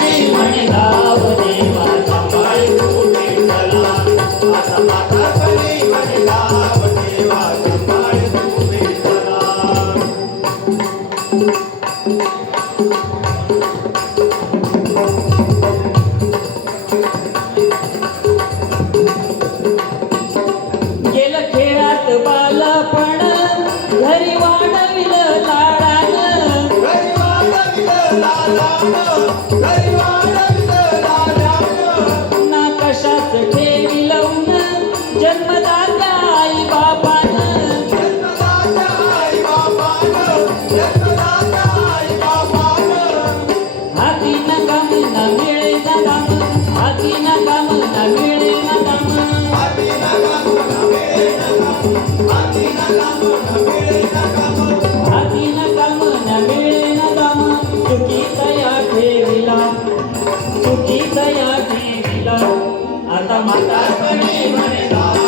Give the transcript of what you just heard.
म्हातारपणी म्हणे गाव देवा सांभाळे तू विठ्ठला. आता म्हातारपणी म्हणे गाव देवा सांभाळे तू विठ्ठला. गेलं खेळात बालपण घरी वाढविलं लाडानं. घरी वाढविलं लाडानं, घरी वाढविलं लाडानं. ना कशाच ठेवी लावून जन्मदात्या आई बापानं. जन्मदात्या आई बापानं, जन्मदात्या आई बापानं. हाती न काम न मिळे न दाम, हाती न काम न मिळे न दाम. हाती न काम न मिळे न काम, हाती न काम न मिळे न काम. हाती न काम न मिळे न दाम. सुखी तया ठेविला, सुखी तया ठेविला. आता म्हातारपणी म्हणे गाव